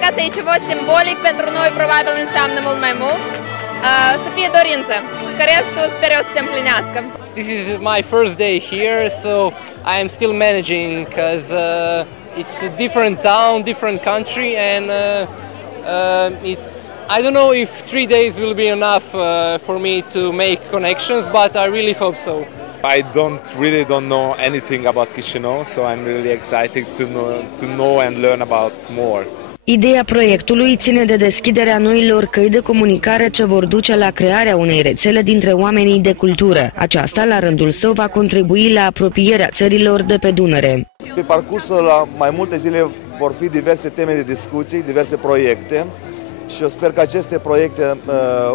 că asta e ceva simbolic, pentru noi probabil înseamnă mult mai mult. Să fie dorință, că restul sper eu să se împlinească. This is my first day here, so I am still managing because it's a different town, different country, and I don't know if 3 days will be enough for me to make connections, but I really hope so. I don't know anything about Chișinău, so I'm really excited to know and learn about more. Ideea proiectului ține de deschiderea noilor căi de comunicare ce vor duce la crearea unei rețele dintre oamenii de cultură. Aceasta, la rândul său, va contribui la apropierea țărilor de pe Dunăre. Pe parcursul la mai multe zile vor fi diverse teme de discuții, diverse proiecte și eu sper că aceste proiecte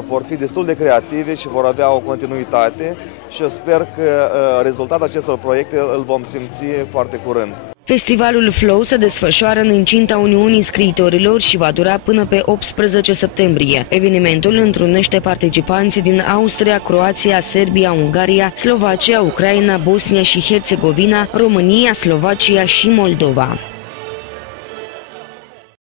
vor fi destul de creative și vor avea o continuitate și eu sper că rezultatul acestor proiecte îl vom simți foarte curând. Festivalul Flow se desfășoară în incinta Uniunii Scriitorilor și va dura până pe 18 septembrie. Evenimentul întrunește participanții din Austria, Croația, Serbia, Ungaria, Slovacia, Ucraina, Bosnia și Herțegovina, România, Slovacia și Moldova.